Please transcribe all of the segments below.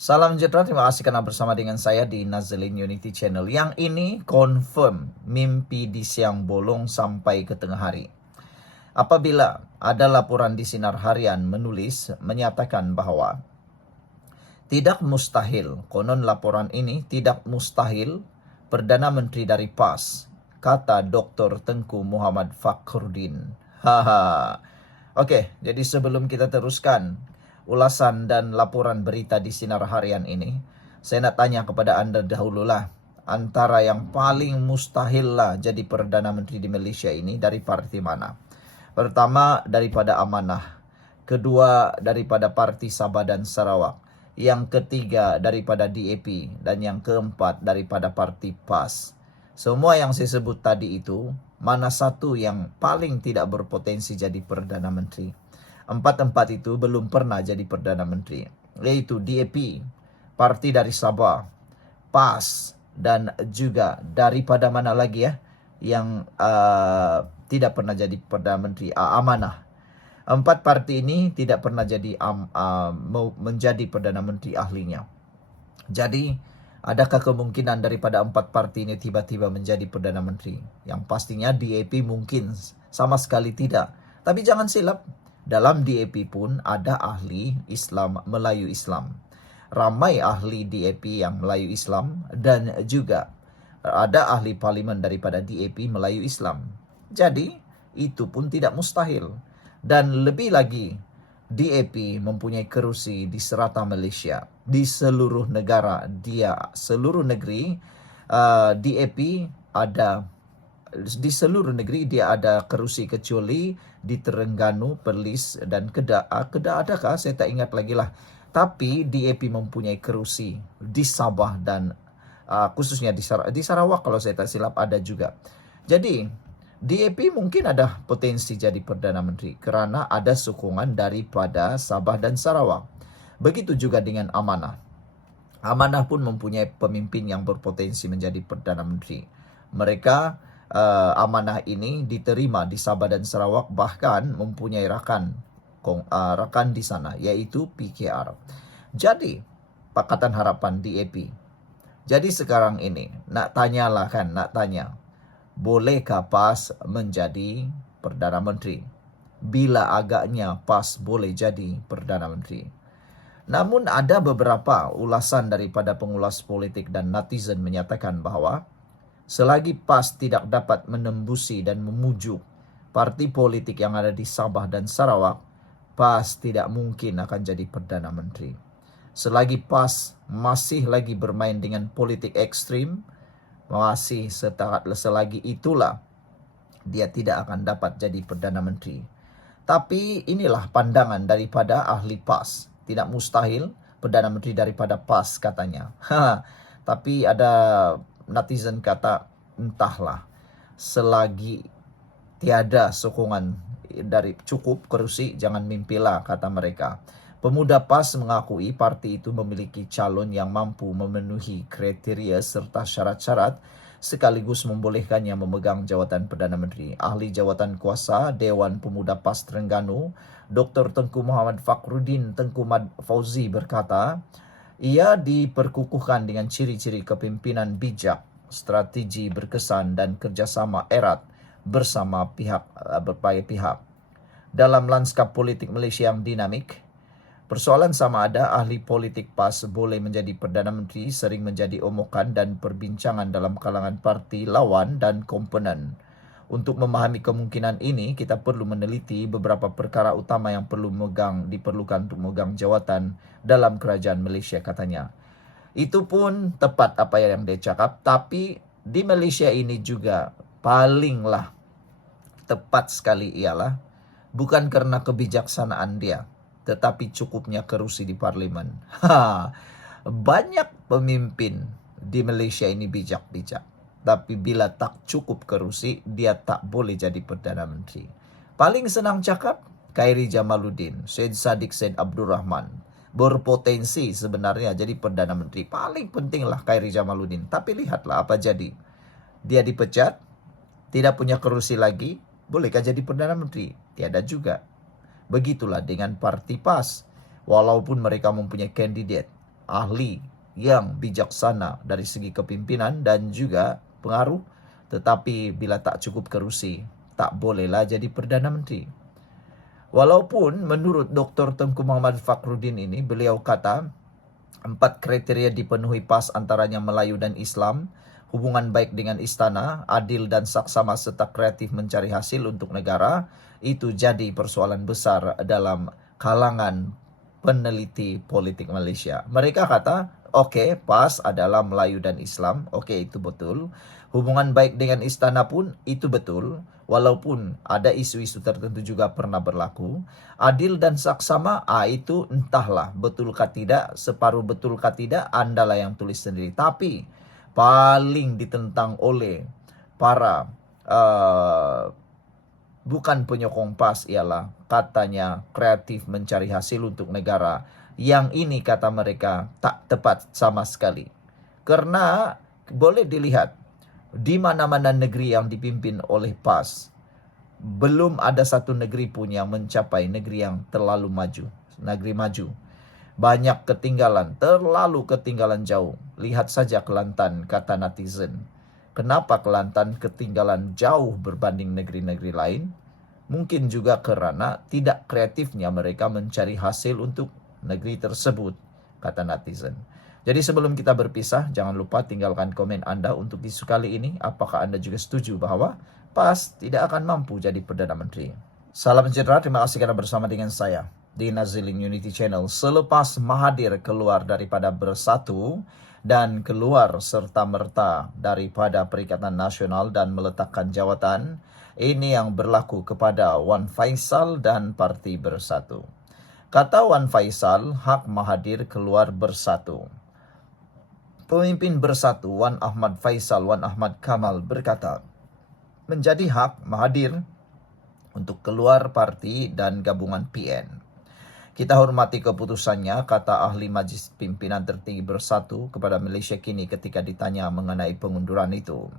Salam sejahtera, terima kasih karena bersama dengan saya di Nazalin Unity Channel. Yang ini confirm mimpi di siang bolong sampai ke tengah hari. Apabila ada laporan di Sinar Harian menyatakan bahwa tidak mustahil, konon laporan ini tidak mustahil Perdana Menteri dari PAS, kata Dr. Tengku Muhammad Fakhruddin. Haha. Oke, jadi sebelum kita teruskan ulasan dan laporan berita di Sinar Harian ini, saya nak tanya kepada Anda dahululah, antara yang paling mustahil lah jadi Perdana Menteri di Malaysia ini dari parti mana? Pertama, daripada Amanah. Kedua, daripada Parti Sabah dan Sarawak. Yang ketiga, daripada DAP. Dan yang keempat, daripada Parti PAS. Semua yang saya sebut tadi itu, mana satu yang paling tidak berpotensi jadi Perdana Menteri? Empat-empat itu belum pernah jadi Perdana Menteri. Yaitu DAP, Parti dari Sabah, PAS, dan juga daripada mana lagi ya, yang tidak pernah jadi Perdana Menteri, Amanah. Empat parti ini tidak pernah jadi menjadi Perdana Menteri ahlinya. Jadi, adakah kemungkinan daripada empat parti ini tiba-tiba menjadi Perdana Menteri? Yang pastinya DAP mungkin sama sekali tidak. Tapi jangan silap, dalam DAP pun ada ahli Islam, Melayu Islam. Ramai ahli DAP yang Melayu Islam dan juga ada ahli parlimen daripada DAP Melayu Islam. Jadi, itu pun tidak mustahil. Dan lebih lagi, DAP mempunyai kerusi di serata Malaysia, di seluruh negara, seluruh negeri. DAP ada di seluruh negeri, dia ada kerusi kecuali di Terengganu, Perlis dan Kedah. Kedah adakah? Saya tak ingat lagi lah. Tapi DAP mempunyai kerusi di Sabah dan khususnya di Sarawak kalau saya tak silap ada juga. Jadi DAP mungkin ada potensi jadi Perdana Menteri kerana ada sokongan daripada Sabah dan Sarawak. Begitu juga dengan Amanah. Amanah pun mempunyai pemimpin yang berpotensi menjadi Perdana Menteri. Mereka, Amanah ini diterima di Sabah dan Sarawak, bahkan mempunyai rakan di sana, yaitu PKR. Jadi, Pakatan Harapan DAP. Jadi sekarang ini, nak tanya. Bolehkah PAS menjadi Perdana Menteri? Bila agaknya PAS boleh jadi Perdana Menteri? Namun ada beberapa ulasan daripada pengulas politik dan netizen menyatakan bahawa selagi PAS tidak dapat menembusi dan memujuk parti politik yang ada di Sabah dan Sarawak, PAS tidak mungkin akan jadi Perdana Menteri. Selagi PAS masih lagi bermain dengan politik ekstrim, selagi itulah dia tidak akan dapat jadi Perdana Menteri. Tapi inilah pandangan daripada ahli PAS. Tidak mustahil Perdana Menteri daripada PAS katanya. Tapi ada netizen kata, entahlah, selagi tiada sokongan dari cukup kerusi, jangan mimpilah, kata mereka. Pemuda PAS mengakui parti itu memiliki calon yang mampu memenuhi kriteria serta syarat-syarat sekaligus membolehkannya memegang jawatan Perdana Menteri. Ahli Jawatan Kuasa Dewan Pemuda PAS Terengganu, Dr. Tengku Muhammad Fakhruddin Tengku Fauzi berkata, ia diperkukuhkan dengan ciri-ciri kepimpinan bijak, strategi berkesan dan kerjasama erat bersama berbagai pihak. Dalam lanskap politik Malaysia yang dinamik, persoalan sama ada ahli politik PAS boleh menjadi Perdana Menteri sering menjadi omokan dan perbincangan dalam kalangan parti lawan dan komponen. Untuk memahami kemungkinan ini, kita perlu meneliti beberapa perkara utama yang diperlukan untuk memegang jawatan dalam kerajaan Malaysia, katanya. Itu pun tepat apa yang dia cakap, tapi di Malaysia ini juga palinglah tepat sekali ialah bukan karena kebijaksanaan dia, tetapi cukupnya kerusi di parlimen. Banyak pemimpin di Malaysia ini bijak-bijak, tapi bila tak cukup kerusi, dia tak boleh jadi Perdana Menteri. Paling senang cakap, Khairi Jamaluddin, Syed Saddiq Syed Abdul Rahman, berpotensi sebenarnya jadi Perdana Menteri. Paling pentinglah Khairi Jamaluddin. Tapi lihatlah apa jadi. Dia dipecat, tidak punya kerusi lagi, bolehkah jadi Perdana Menteri? Tiada juga. Begitulah dengan parti PAS. Walaupun mereka mempunyai kandidat, ahli yang bijaksana dari segi kepimpinan dan juga pengaruh, tetapi bila tak cukup kerusi, tak bolehlah jadi Perdana Menteri. Walaupun menurut Dr. Tengku Muhammad Fakhruddin ini, beliau kata 4 kriteria dipenuhi PAS, antaranya Melayu dan Islam, hubungan baik dengan istana, adil dan saksama serta kreatif mencari hasil untuk negara. Itu jadi persoalan besar dalam kalangan peneliti politik Malaysia. Mereka kata, okey, PAS adalah Melayu dan Islam. Okey, itu betul. Hubungan baik dengan istana pun itu betul. Walaupun ada isu-isu tertentu juga pernah berlaku. Adil dan saksama, itu entahlah betulkah tidak, separuh betulkah tidak, Andalah yang tulis sendiri. Tapi paling ditentang oleh para bukan penyokong PAS ialah katanya kreatif mencari hasil untuk negara. Yang ini kata mereka tak tepat sama sekali. Karena boleh dilihat di mana-mana negeri yang dipimpin oleh PAS, belum ada satu negeri pun yang mencapai negeri yang terlalu maju. Negeri maju. Banyak ketinggalan, terlalu ketinggalan jauh. Lihat saja Kelantan, kata netizen. Kenapa Kelantan ketinggalan jauh berbanding negeri-negeri lain? Mungkin juga kerana tidak kreatifnya mereka mencari hasil untuk negeri tersebut, kata netizen. Jadi sebelum kita berpisah, jangan lupa tinggalkan komen Anda untuk isu kali ini. Apakah Anda juga setuju bahwa PAS tidak akan mampu jadi Perdana Menteri? Salam sejahtera, terima kasih karena bersama dengan saya di Nazilin Unity Channel. Selepas Mahathir keluar daripada Bersatu dan keluar serta-merta daripada Perikatan Nasional dan meletakkan jawatan, ini yang berlaku kepada Wan Faisal dan Parti Bersatu. Kata Wan Faisal, hak Mahathir keluar Bersatu. Pemimpin Bersatu Wan Ahmad Faisal, Wan Ahmad Kamal berkata, menjadi hak Mahathir untuk keluar parti dan gabungan PN. Kita hormati keputusannya, kata ahli Majlis Pimpinan Tertinggi Bersatu kepada Malaysia Kini ketika ditanya mengenai pengunduran itu.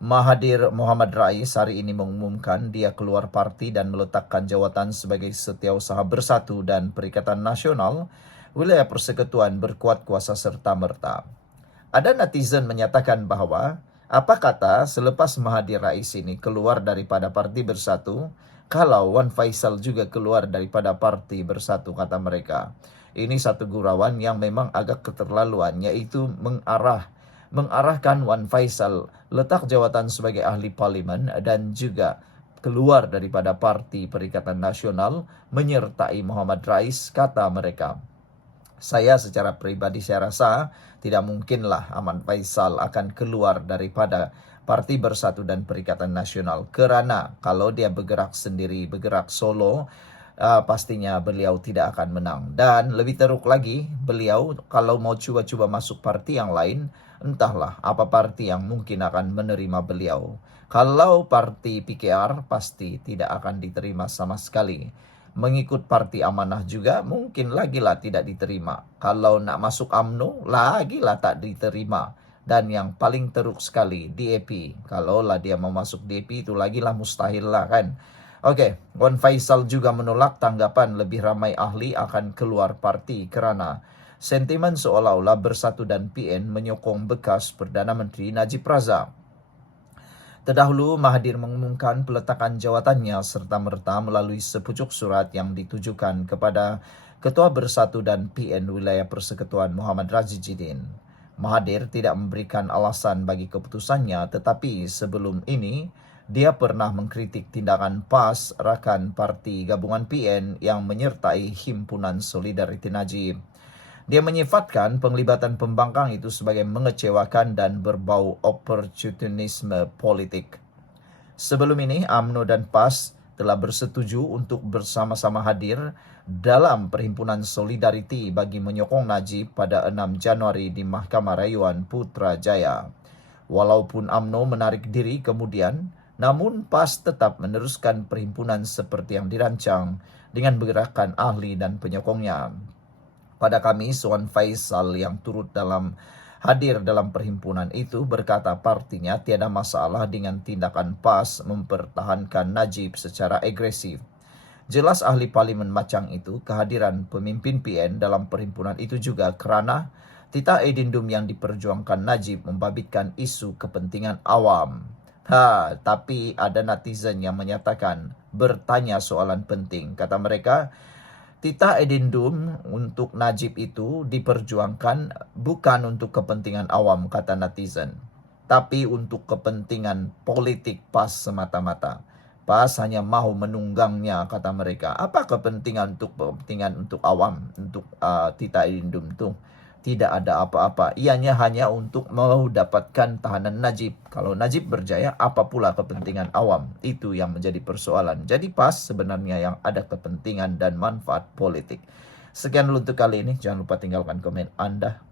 Mahathir Mohamad Rais hari ini mengumumkan dia keluar parti dan meletakkan jawatan sebagai Setiausaha Bersatu dan Perikatan Nasional, wilayah persekutuan berkuat kuasa serta-merta. Ada netizen menyatakan bahawa, apa kata selepas Mahathir Rais ini keluar daripada Parti Bersatu, kalau Wan Faisal juga keluar daripada Parti Bersatu, kata mereka. Ini satu gurauan yang memang agak keterlaluan, iaitu mengarahkan Wan Faisal letak jawatan sebagai ahli parlimen dan juga keluar daripada Parti Perikatan Nasional menyertai Muhammad Rais, kata mereka. Saya secara pribadi saya rasa tidak mungkinlah Ahmad Faisal akan keluar daripada Parti Bersatu dan Perikatan Nasional. Kerana kalau dia bergerak sendiri, bergerak solo, pastinya beliau tidak akan menang. Dan lebih teruk lagi, beliau kalau mau cuba-cuba masuk parti yang lain, entahlah apa parti yang mungkin akan menerima beliau. Kalau parti PKR pasti tidak akan diterima sama sekali. Mengikut Parti Amanah juga mungkin lagilah tidak diterima. Kalau nak masuk UMNO, lagilah tak diterima. Dan yang paling teruk sekali, DAP. Kalaulah dia mau masuk DAP, itu lagilah mustahil lah kan. Okey, Wan Faisal juga menolak tanggapan lebih ramai ahli akan keluar parti kerana sentimen seolah-olah Bersatu dan PN menyokong bekas Perdana Menteri Najib Razak. Terdahulu, Mahathir mengumumkan peletakan jawatannya serta-merta melalui sepucuk surat yang ditujukan kepada Ketua Bersatu dan PN Wilayah Persekutuan Muhammad Razizuddin. Mahathir tidak memberikan alasan bagi keputusannya, tetapi sebelum ini, dia pernah mengkritik tindakan PAS rakan parti gabungan PN yang menyertai Himpunan Solidariti Najib. Dia menyifatkan penglibatan pembangkang itu sebagai mengecewakan dan berbau oportunisme politik. Sebelum ini, UMNO dan PAS telah bersetuju untuk bersama-sama hadir dalam Perhimpunan Solidariti bagi menyokong Najib pada 6 Januari di Mahkamah Rayuan Putrajaya. Walaupun UMNO menarik diri kemudian, namun PAS tetap meneruskan perhimpunan seperti yang dirancang dengan bergerakan ahli dan penyokongnya. Pada Kamis, Wan Faisal yang turut hadir dalam perhimpunan itu berkata partinya tiada masalah dengan tindakan PAS mempertahankan Najib secara agresif. Jelas ahli parlimen macam itu kehadiran pemimpin PN dalam perhimpunan itu juga kerana tita edendum yang diperjuangkan Najib membabitkan isu kepentingan awam. Tapi ada netizen yang menyatakan bertanya soalan penting. Kata mereka, tita edendum untuk Najib itu diperjuangkan bukan untuk kepentingan awam, kata netizen, tapi untuk kepentingan politik PAS semata-mata. PAS hanya mahu menunggangnya, kata mereka. Apa kepentingan untuk awam, untuk tita edendum itu? Tidak ada apa-apa. Ianya hanya untuk mau dapatkan tahanan Najib. Kalau Najib berjaya, apa pula kepentingan awam? Itu yang menjadi persoalan. Jadi PAS sebenarnya yang ada kepentingan dan manfaat politik. Sekian dulu untuk kali ini. Jangan lupa tinggalkan komen Anda.